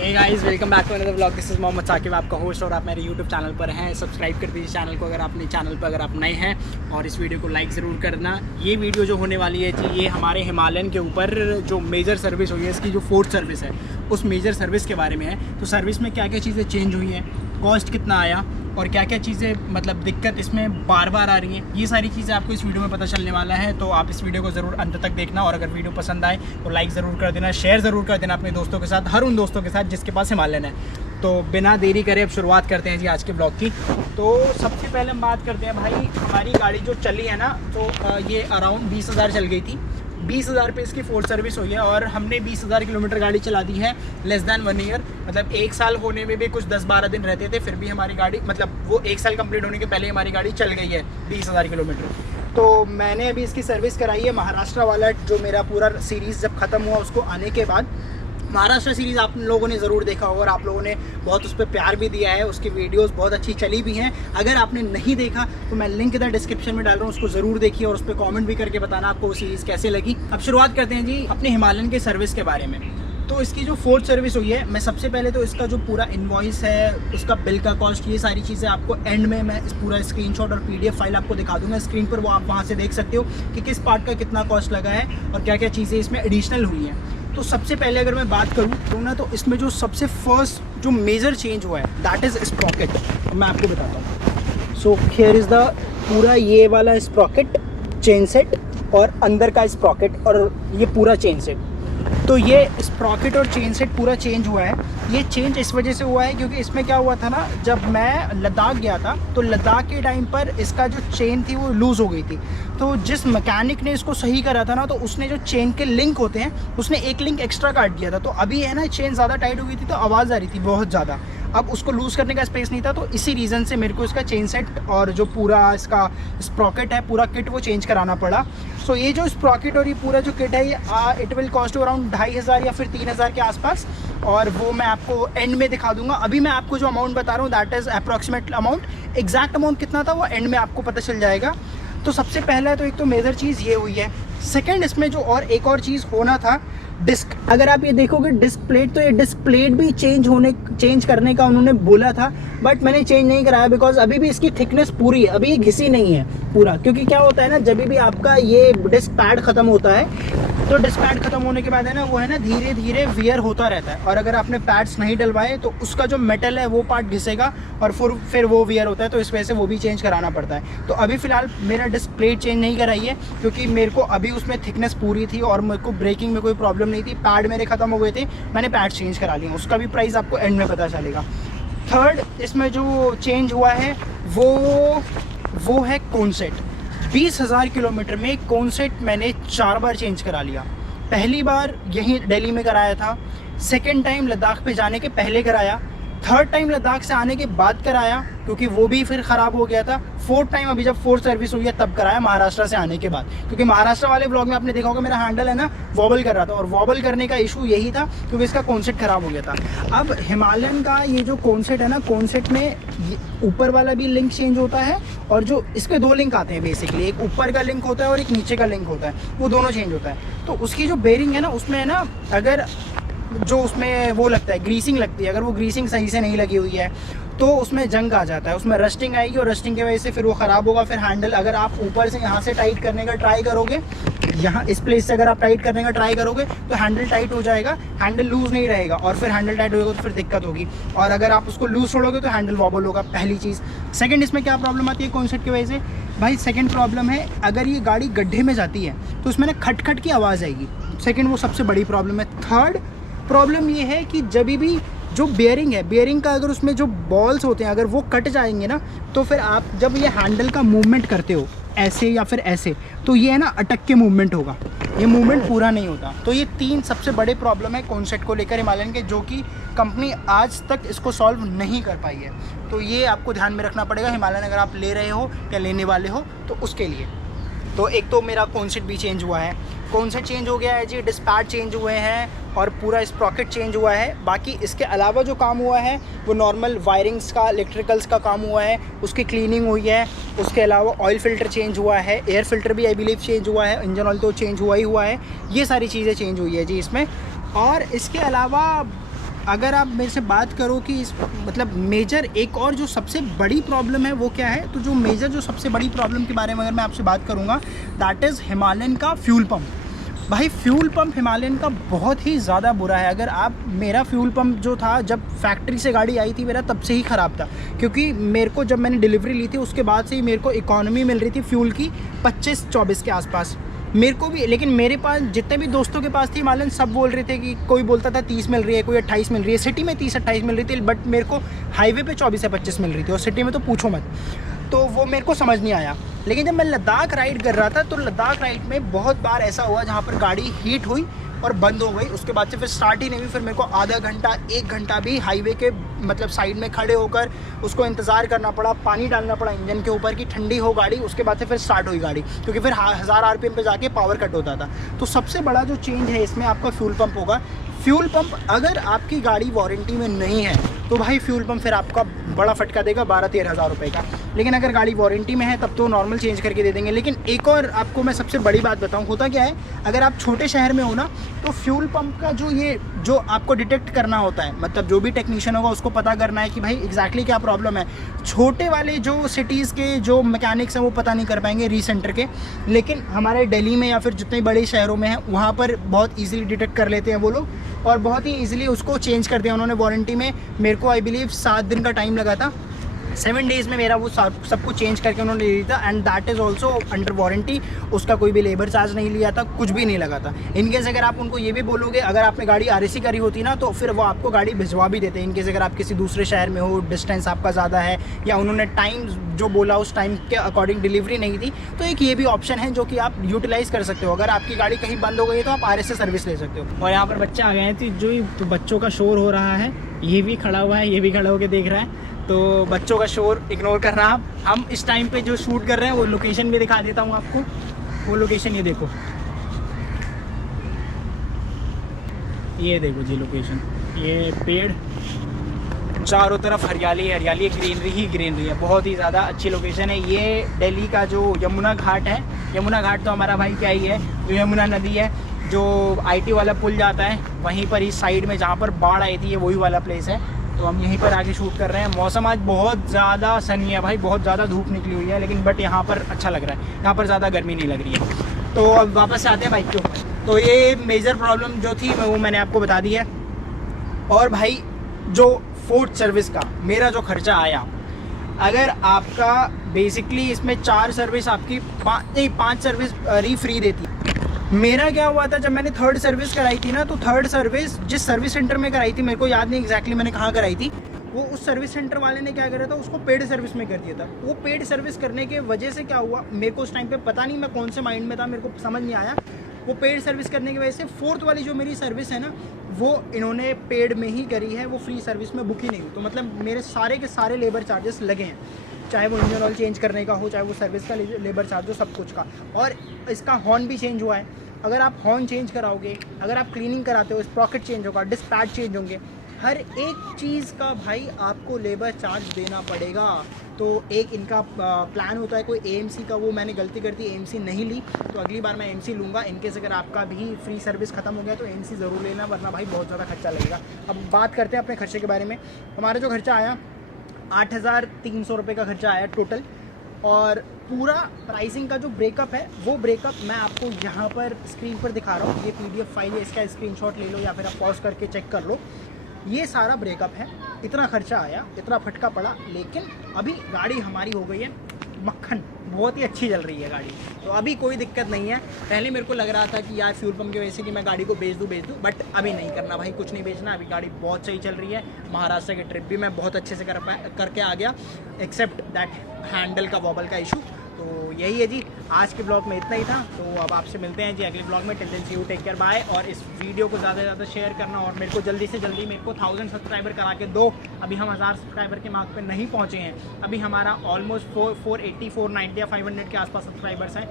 Hey guys, welcome back to another vlog. This is Mohammad Saqib, आपका host, और आप मेरे यूट्यूब चैनल पर हैं। सब्सक्राइब कर दीजिए चैनल को अगर आपने चैनल पर अगर आप नए हैं, और इस वीडियो को लाइक ज़रूर करना। ये वीडियो जो होने वाली है जी, ये हमारे हिमालयन के ऊपर जो मेजर सर्विस हुई है, इसकी जो फोर्थ सर्विस है, उस मेजर सर्विस के बारे में है। तो सर्विस में क्या क्या चीज़ें चेंज हुई हैं, कॉस्ट कितना आया, और क्या क्या चीज़ें मतलब दिक्कत इसमें बार बार आ रही हैं, ये सारी चीज़ें आपको इस वीडियो में पता चलने वाला है। तो आप इस वीडियो को ज़रूर अंत तक देखना, और अगर वीडियो पसंद आए तो लाइक ज़रूर कर देना, शेयर ज़रूर कर देना अपने दोस्तों के साथ, हर उन दोस्तों के साथ जिसके पास हिमालयन है। तो बिना देरी करे अब शुरुआत करते हैं जी आज के ब्लॉग की। तो सबसे पहले हम बात करते हैं भाई, हमारी गाड़ी जो चली है ना, तो ये अराउंड 20,000 चल गई थी। 20,000 पे इसकी फोर्थ सर्विस हुई है, और हमने 20,000 किलोमीटर गाड़ी चला दी है लेस दैन 1 ईयर। मतलब 1 साल होने में भी कुछ 10-12 दिन रहते थे, फिर भी हमारी गाड़ी मतलब वो 1 साल कंप्लीट होने के पहले हमारी गाड़ी चल गई है 20,000 किलोमीटर। तो मैंने अभी इसकी सर्विस कराई है। महाराष्ट्र वाला जो मेरा पूरा सीरीज़ जब ख़त्म हुआ उसको आने के बाद, महाराष्ट्र सीरीज़ आप लोगों ने ज़रूर देखा होगा, और आप लोगों ने बहुत उस पर प्यार भी दिया है। उसकी वीडियोस बहुत अच्छी चली भी हैं। अगर आपने नहीं देखा तो मैं लिंक इधर डिस्क्रिप्शन में डाल रहा हूँ, उसको ज़रूर देखिए, और उस पर कॉमेंट भी करके बताना आपको वो सीरीज़ कैसे लगी। अब शुरुआत करते हैं जी अपने हिमालयन के सर्विस के बारे में। तो इसकी जो फोर्थ सर्विस हुई है, मैं सबसे पहले तो इसका जो पूरा इनवॉइस है, उसका बिल का कॉस्ट, ये सारी चीज़ें आपको एंड में मैं इस पूरा स्क्रीनशॉट और PDF फाइल आपको दिखा दूंगा स्क्रीन पर। वो आप वहाँ से देख सकते हो कि किस पार्ट का कितना कॉस्ट लगा है और क्या क्या चीज़ें इसमें एडिशनल हुई हैं। तो सबसे पहले अगर मैं बात करूँ ना, तो इसमें जो सबसे फर्स्ट जो मेजर चेंज हुआ है दैट इज़ स्प्रॉकेट। मैं आपको बताता हूँ। सो हियर इज़ द पूरा ये वाला स्प्रॉकेट चेन सेट, और अंदर का स्प्रॉकेट, और ये पूरा चेन सेट। तो ये स्प्रॉकेट और चेन सेट पूरा चेंज हुआ है। ये चेंज इस वजह से हुआ है क्योंकि इसमें क्या हुआ था ना, जब मैं लद्दाख गया था तो लद्दाख के टाइम पर इसका जो चेन थी वो लूज़ हो गई थी। तो जिस मैकेनिक ने इसको सही करा था ना, तो उसने जो चेन के लिंक होते हैं उसने एक लिंक एक्स्ट्रा काट दिया था। तो अभी है ना, चेन ज़्यादा टाइट हो गई थी तो आवाज़ आ रही थी बहुत ज़्यादा। अब उसको लूज़ करने का स्पेस नहीं था, तो इसी रीज़न से मेरे को इसका चेन सेट और जो पूरा इसका स्प्रॉकेट है, पूरा किट, वो चेंज कराना पड़ा। सो ये जो स्प्रॉकेट और ये पूरा जो किट है, ये इट विल कॉस्ट अराउंड 2,500 या फिर 3,000 के आसपास, और वो मैं आपको एंड में दिखा दूंगा। अभी मैं आपको जो अमाउंट बता रहा हूँ that is approximate amount. Exact amount कितना था वो एंड में आपको पता चल जाएगा। तो सबसे पहला तो एक तो मेजर चीज़ ये हुई है। सेकंड, इसमें जो और एक और चीज़ होना था, डिस्क। अगर आप ये देखोगे डिस्क प्लेट, तो ये डिस्क प्लेट भी चेंज करने का उन्होंने बोला था, बट मैंने चेंज नहीं कराया बिकॉज अभी भी इसकी थिकनेस पूरी है, अभी ये घिसी नहीं है पूरा। क्योंकि क्या होता है ना, जब भी आपका ये डिस्क पैड ख़त्म होता है, तो डिस्क पैड ख़त्म होने के बाद है ना, वो है ना धीरे धीरे वियर होता रहता है, और अगर आपने पैड्स नहीं डलवाए तो उसका जो मेटल है वो पार्ट घिसेगा और फिर वो वियर होता है। तो इस वजह से वो भी चेंज कराना पड़ता है। तो अभी फ़िलहाल मेरा डिस्क प्लेट चेंज नहीं कराई है, क्योंकि मेरे को अभी उसमें थिकनेस पूरी थी और मेरे को ब्रेकिंग में कोई प्रॉब्लम नहीं थी। पैड मेरे ख़त्म हो गए थे, मैंने पैड चेंज करा लिए। उसका भी प्राइस आपको एंड में पता चलेगा। थर्ड, इसमें जो चेंज हुआ है वो है कोन सेट। 20,000 किलोमीटर में कोन सेट मैंने 4 बार चेंज करा लिया। पहली बार यहीं दिल्ली में कराया था, सेकेंड टाइम लद्दाख पे जाने के पहले कराया, थर्ड टाइम लद्दाख से आने के बाद कराया क्योंकि वो भी फिर ख़राब हो गया था, फोर्थ टाइम अभी जब फोर्थ सर्विस हुई है तब कराया महाराष्ट्र से आने के बाद। क्योंकि महाराष्ट्र वाले ब्लॉग में आपने देखा होगा मेरा हैंडल है ना वॉबल कर रहा था, और वॉबल करने का इशू यही था क्योंकि इसका कॉन्सेट ख़राब हो गया था। अब हिमालयन का ये जो कॉन्सेट है ना, कॉन्सेट में ऊपर वाला भी लिंक चेंज होता है, और जो इसके 2 लिंक आते हैं बेसिकली, एक ऊपर का लिंक होता है और एक नीचे का लिंक होता है, वो दोनों चेंज होता है। तो उसकी जो बेरिंग है ना, उसमें है ना, अगर जो उसमें वो लगता है ग्रीसिंग लगती है, अगर वो ग्रीसिंग सही से नहीं लगी हुई है तो उसमें जंग आ जाता है, उसमें रस्टिंग आएगी, और रस्टिंग की वजह से फिर वो ख़राब होगा। फिर हैंडल अगर आप ऊपर से यहाँ से टाइट करने का ट्राई करोगे, यहाँ इस प्लेस से अगर आप टाइट करने का ट्राई करोगे तो हैंडल टाइट हो जाएगा, हैंडल लूज़ नहीं रहेगा, और फिर हैंडल टाइट होगा तो फिर दिक्कत होगी। और अगर आप उसको लूज़ छोड़ोगे तो हैंडल वॉबल होगा, पहली चीज़। सेकंड, इसमें क्या प्रॉब्लम आती है कॉन्सेप्ट की वजह से भाई, सेकंड प्रॉब्लम है, अगर ये गाड़ी गड्ढे में जाती है तो उसमें ना खटखट की आवाज़ आएगी। सेकंड, वो सबसे बड़ी प्रॉब्लम है। थर्ड प्रॉब्लम ये है कि जब भी जो बेयरिंग है, बेयरिंग का अगर उसमें जो बॉल्स होते हैं अगर वो कट जाएंगे ना, तो फिर आप जब ये हैंडल का मूवमेंट करते हो ऐसे या फिर ऐसे, तो ये है ना अटक के मूवमेंट होगा, ये मूवमेंट पूरा नहीं होता। तो ये 3 सबसे बड़े प्रॉब्लम है कॉन्सेप्ट को लेकर हिमालयन के, जो कि कंपनी आज तक इसको सॉल्व नहीं कर पाई है। तो ये आपको ध्यान में रखना पड़ेगा हिमालयन अगर आप ले रहे हो या लेने वाले हो तो उसके लिए। तो एक तो मेरा कॉन्सेप्ट भी चेंज हुआ है, कॉन्सेप्ट चेंज हो गया है जी, डिस्पैच चेंज हुए हैं, और पूरा स्प्रॉकेट चेंज हुआ है। बाकी इसके अलावा जो काम हुआ है वो नॉर्मल वायरिंग्स का, इलेक्ट्रिकल्स का काम हुआ है, उसकी क्लीनिंग हुई है। उसके अलावा ऑयल फ़िल्टर चेंज हुआ है, एयर फ़िल्टर भी आई बिलीव चेंज हुआ है, इंजन ऑयल तो चेंज हुआ ही हुआ है। ये सारी चीज़ें चेंज हुई है जी इसमें। और इसके अलावा अगर आप मेरे से बात करो कि इस मतलब मेजर एक और जो सबसे बड़ी प्रॉब्लम है वो क्या है, तो जो मेजर जो सबसे बड़ी प्रॉब्लम के बारे में अगर मैं आपसे बात करूँगा, दैट इज़ हिमालयन का फ्यूल पम्प। भाई फ्यूल पम्प हिमालयन का बहुत ही ज़्यादा बुरा है। अगर आप मेरा फ्यूल पम्प जो था जब फैक्ट्री से गाड़ी आई थी मेरा तब से ही ख़राब था, क्योंकि मेरे को जब मैंने डिलीवरी ली थी उसके बाद से ही मेरे को इकॉनमी मिल रही थी फ्यूल की 25-24 के आसपास मेरे को भी। लेकिन मेरे पास जितने भी दोस्तों के पास थी हिमालयन सब बोल रहे थे कि कोई बोलता था 30 मिल रही है, कोई 28 मिल रही है, सिटी में 30-28 मिल रही थी, बट मेरे को हाईवे पे 24 या 25 मिल रही थी और सिटी में तो पूछो मत। तो वो मेरे को समझ नहीं आया। लेकिन जब मैं लद्दाख राइड कर रहा था तो लद्दाख राइड में बहुत बार ऐसा हुआ जहाँ पर गाड़ी हीट हुई और बंद हो गई, उसके बाद से फिर स्टार्ट ही नहीं हुई। फिर मेरे को आधा घंटा 1 घंटा भी हाईवे के मतलब साइड में खड़े होकर उसको इंतज़ार करना पड़ा, पानी डालना पड़ा इंजन के ऊपर कि ठंडी हो गाड़ी, उसके बाद से फिर स्टार्ट हुई गाड़ी, क्योंकि फिर 1000 RPM पे जाके पावर कट होता था। तो सबसे बड़ा जो चेंज है इसमें आपका फ्यूल पंप होगा। फ्यूल पंप अगर आपकी गाड़ी वारंटी में नहीं है तो भाई फ्यूल पंप फिर आपका बड़ा फटका देगा 12-13 हज़ार रुपये का। लेकिन अगर गाड़ी वारंटी में है तब तो नॉर्मल चेंज करके दे देंगे। लेकिन एक और आपको मैं सबसे बड़ी बात बताऊं, होता क्या है, अगर आप छोटे शहर में हो ना तो फ्यूल पंप का जो आपको डिटेक्ट करना होता है, मतलब जो भी टेक्नीशियन होगा उसको पता करना है कि भाई एग्जैक्टली क्या प्रॉब्लम है। छोटे वाले जो सिटीज़ के जो मैकेनिक्स हैं वो पता नहीं कर पाएंगे रीसेंटर के, लेकिन हमारे दिल्ली में या फिर जितने बड़े शहरों में हैं वहाँ पर बहुत ईजिली डिटेक्ट कर लेते हैं वो लोग और बहुत ही ईजिली उसको चेंज कर दिया उन्होंने वारंटी में। मेरे को आई बिलीव 7 दिन का टाइम लगा था, 7 डेज़ में मेरा वो सब कुछ चेंज करके उन्होंने ले लिया था। And that is also under warranty, उसका कोई भी लेबर चार्ज नहीं लिया था, कुछ भी नहीं लगा था। इनकेस अगर आप उनको ये भी बोलोगे, अगर आपने गाड़ी RAC करी होती ना तो फिर वो आपको गाड़ी भिजवा भी देते हैं। इनकेस अगर आप किसी दूसरे शहर में हो, डिस्टेंस आपका ज़्यादा है या उन्होंने टाइम जो बोला उस टाइम के अकॉर्डिंग डिलीवरी नहीं दी, तो एक ये भी ऑप्शन है जो कि आप यूटिलाइज़ कर सकते हो। अगर आपकी गाड़ी कहीं बंद हो गई तो आप RSA सर्विस ले सकते हो। और यहाँ पर बच्चे आ गए हैं तो बच्चों का शोर हो रहा है, ये भी खड़ा हुआ है, ये भी खड़ा होकर देख रहा है, तो बच्चों का शोर इग्नोर कर रहा है। हम इस टाइम पे जो शूट कर रहे हैं वो लोकेशन भी दिखा देता हूँ आपको। वो लोकेशन ये देखो जी लोकेशन, ये पेड़, चारों तरफ हरियाली हरियाली, ग्रीनरी ही ग्रीनरी है, बहुत ही ज़्यादा अच्छी लोकेशन है। ये दिल्ली का जो यमुना घाट है, यमुना घाट तो हमारा भाई क्या ही है, जो यमुना नदी है, जो IT वाला पुल जाता है वहीं पर ही साइड में जहाँ पर बाढ़ आई थी, ये वही वाला प्लेस है। तो हम यहीं पर आके शूट कर रहे हैं। मौसम आज बहुत ज़्यादा सनी है भाई, बहुत ज़्यादा धूप निकली हुई है, लेकिन बट यहाँ पर अच्छा लग रहा है, यहाँ पर ज़्यादा गर्मी नहीं लग रही है। तो अब वापस से आते हैं बाइक के ऊपर। तो ये मेजर प्रॉब्लम जो थी वो मैंने आपको बता दी है। और भाई जो फोर्थ सर्विस का मेरा जो खर्चा आया, अगर आपका बेसिकली इसमें 4 सर्विस आपकी 5 सर्विस फ्री देती है। मेरा क्या हुआ था, जब मैंने 3rd सर्विस कराई थी ना, तो 3rd सर्विस जिस सर्विस सेंटर में कराई थी, मेरे को याद नहीं एग्जैक्टली मैंने कहाँ कराई थी, वो उस सर्विस सेंटर वाले ने क्या करा था, उसको पेड सर्विस में कर दिया था। वो पेड सर्विस करने के वजह से क्या हुआ, मेरे को उस टाइम पे पता नहीं मैं कौन से माइंड में था, मेरे को समझ नहीं आया। वो पेड सर्विस करने की वजह से 4th वाली जो मेरी सर्विस है ना, वो इन्होंने पेड में ही करी है, वो फ्री सर्विस में बुक ही नहीं हुई। तो मतलब मेरे सारे के सारे लेबर चार्जेस लगे हैं, चाहे वो इंजन ऑयल चेंज करने का हो, चाहे वो सर्विस का लेबर चार्ज हो, सब कुछ का। और इसका हॉर्न भी चेंज हुआ है। अगर आप हॉर्न चेंज कराओगे, अगर आप क्लीनिंग कराते हो, स्प्रॉकेट चेंज होगा, डिस्पैच चेंज होंगे, हर एक चीज़ का भाई आपको लेबर चार्ज देना पड़ेगा। तो एक इनका प्लान होता है कोई AMC का, वो मैंने गलती कर दी, AMC नहीं ली, तो अगली बार मैं AMC लूँगा। इनकेस अगर आपका भी फ्री सर्विस ख़त्म हो गया तो AMC ज़रूर लेना, वरना भाई बहुत ज़्यादा खर्चा लगेगा। अब बात करते हैं अपने खर्चे के बारे में। हमारा जो खर्चा आया 8,300 रुपये का खर्चा आया टोटल। और पूरा प्राइसिंग का जो ब्रेकअप है, वो ब्रेकअप मैं आपको यहाँ पर स्क्रीन पर दिखा रहा हूँ। ये PDF फाइल है, इसका स्क्रीनशॉट ले लो या फिर आप पॉज करके चेक कर लो। ये सारा ब्रेकअप है, इतना खर्चा आया, इतना फटका पड़ा, लेकिन अभी गाड़ी हमारी हो गई है मक्खन, बहुत ही अच्छी चल रही है गाड़ी। तो अभी कोई दिक्कत नहीं है। पहले मेरे को लग रहा था कि यार फ्यूल पंप की वजह से कि मैं गाड़ी को बेच दूँ, बट अभी नहीं करना भाई, कुछ नहीं बेचना। अभी गाड़ी बहुत सही चल रही है। महाराष्ट्र की ट्रिप भी मैं बहुत अच्छे से करके आ गया, एक्सेप्ट दैट हैंडल का वॉबल का इशू। तो यही है जी, आज के ब्लॉग में इतना ही था। तो अब आपसे मिलते हैं जी अगले ब्लॉग में। Till then see you, take care, bye. और इस वीडियो को ज़्यादा से ज़्यादा शेयर करना और मेरे को जल्दी से जल्दी मेरे को 1000 सब्सक्राइबर करा के दो। अभी हम 1000 सब्सक्राइबर के मार्क पे नहीं पहुँचे हैं। अभी हमारा ऑलमोस्ट 480, 490 या 500 के आसपास सब्सक्राइबर्स हैं।